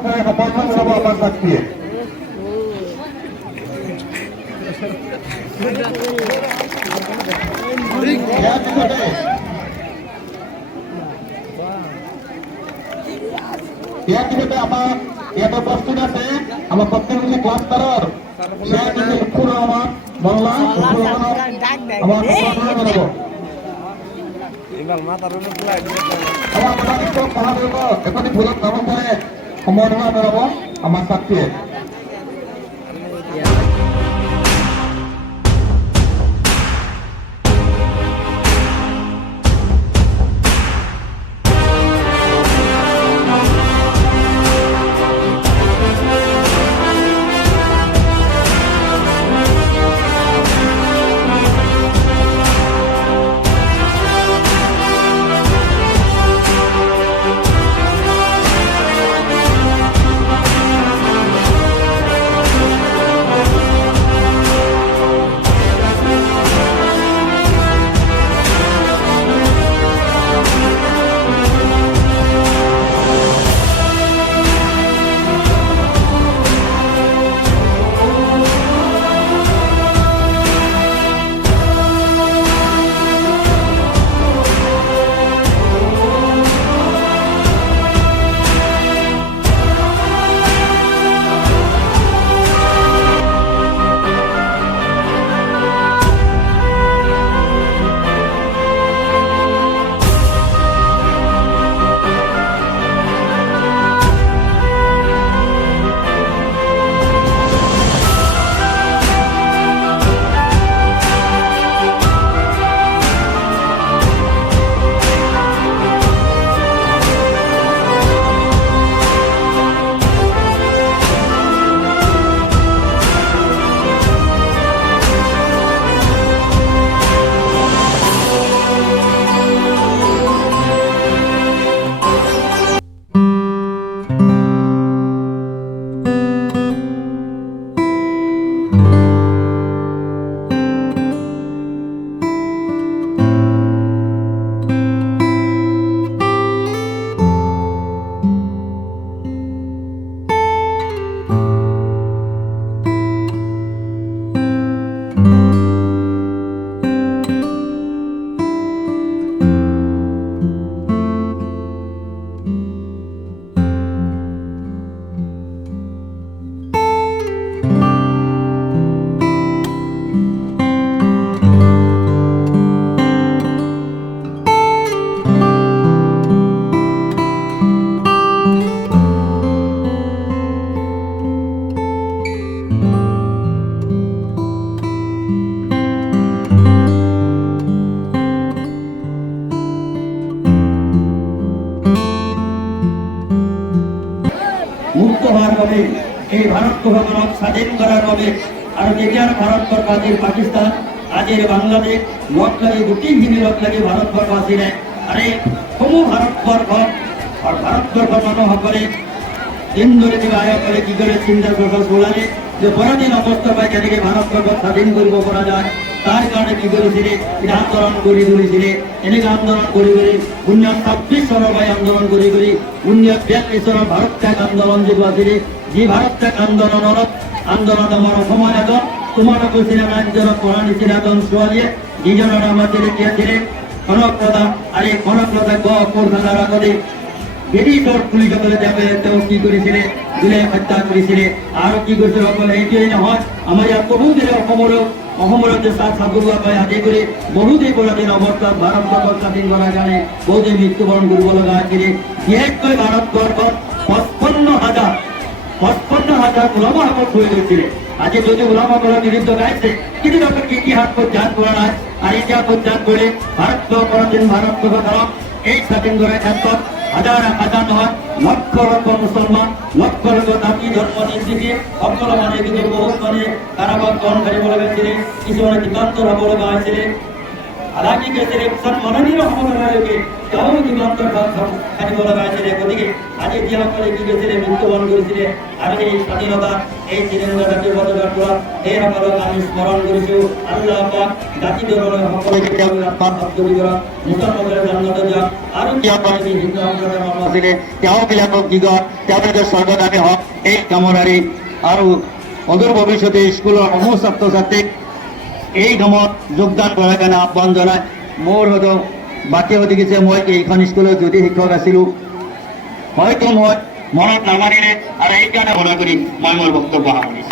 saya kapalkan sama apa sakti. Ya juga deh. Ya juga deh apa? Ya berpasti nasi. Apa penting ini klaster. Saya juga ikut sama Bangla. Apa apa? Ibang mata runut lagi. Apa itu paham itu? Itu di bulan nama saya. Kemudian apa? Amat sakti. মুক্ত হওয়ার হবে এই ভারতবর্ষ স্বাধীন করার হবে আর যেটার ভারতবর্ষ আজের পাকিস্তান আজের বাংলাদেশ লট লাগে দুটি ভিন্ন লট লাগে ভারতবর্ষ আসিলে আরে সমূ ভারতবর্ষ আর ভারতবর্ষ মনোভাবরে দিন ধরে যে আয় করে কি করে চিন্তা প্রকাশ বলারে যে পরাধীন অবস্থা পাই যেদিকে ভারতবর্ষ স্বাধীন করব করা যায় তার কারণে কি করেছিলে এটা আন্দোলন করে তুলেছিলে এনেকে আন্দোলন করে 1926 সনের ভাই আন্দোলন করে 1942 সনের ভারত ত্যাগ আন্দোলন যে আসলে যে ভারত ত্যাগ আন্দোলন আমার সমাজ তোমার কৈছিল রাজ্যর পড়া নিছিল ছোৱালীয়ে যিজনৰ নাম আছিলে কি আছিলে কনকলতা আৰ এই কনকলতা গড় আগতে ব্ৰিটিছৰ পুলিচসকলে তেওঁ কি কৰিছিলে জুলাই হত্যা কৰিছিলে আৰু কি কৰিছিল অকল এইটোৱেই নহয় আমাৰ ইয়াত বহুত অসমৰ যে চাবুৱা পাই আদি কৰি বহুতেই পৰাধীন অৱস্থাত ভাৰতবৰ্ষ স্বাধীন কৰাৰ কাৰণে বহুতে মৃত্যুবৰণ কৰিব লগা হৈছিলে বিশেষকৈ ভাৰতবৰ্ষত 55,000 ওলামাসকল হৈ গৈছিলে আজি যদি ওলামাসকলৰ বিৰুদ্ধে গাইছে কিন্তু তেওঁলোকে ইতিহাস পৰ্যায়ত কৰা নাই আৰু এতিয়া পৰ্যায়ত কৰি ভাৰতবৰ্ষ এই স্বাধীন কৰাৰ ক্ষেত্ৰত হাজাৰ হাজাৰ নহয় লক্ষ লক্ষ মুসলমান লক্ষ লক্ষ জাতি ধৰ্ম নিৰ্বিশেষে সকল মানে কিন্তু বহুত মানে কাৰাবাস গ্ৰহণ কৰিব লগা হৈছিলে কিছুমানে দিগান্তৰ হ'ব লগা হৈছিলে আলাকি গেছিলে সন্মাননীয় ৰহমতুল্লাহকে তেওঁ জীৱন্ত খানিব লগা হৈছিলে গতিকে আজি যিসকলে কি গৈছিলে মৃত্যুবৰণ কৰিছিলে আৰু এই স্বাধীনতা এই তিৰংগা জাতীয় পতাকাৰ পৰা সেইসকলক আমি স্মৰণ কৰিছোঁ আল্লাহ পাক জাতি ধৰ্মৰ সকলোকে তেওঁলোকৰ আত্মাত শক্তি দিব মুছলমানসকলে জান্নাত যাওক আৰু যিসকলে হিন্দু সম্প্ৰদায়ৰ মানুহ আছিলে তেওঁবিলাকক কি কয় তেওঁলোকে স্বৰ্গগামী হওক এই কামনাৰে আৰু অদূৰ ভৱিষ্যতে স্কুলৰ সমূহ ছাত্ৰ ছাত্ৰীক এই কামত যোগদান কৰাৰ কাৰণে আহ্বান জনাই মোৰ হয়তো বাকী হৈ থাকিছে মই এইখন স্কুলত যদি শিক্ষক আছিলোঁ হয়তো মই মনত নামানিলে আৰু এইকাৰণে ভয় কৰি মই মোৰ বক্তব্য সামৰিছোঁ।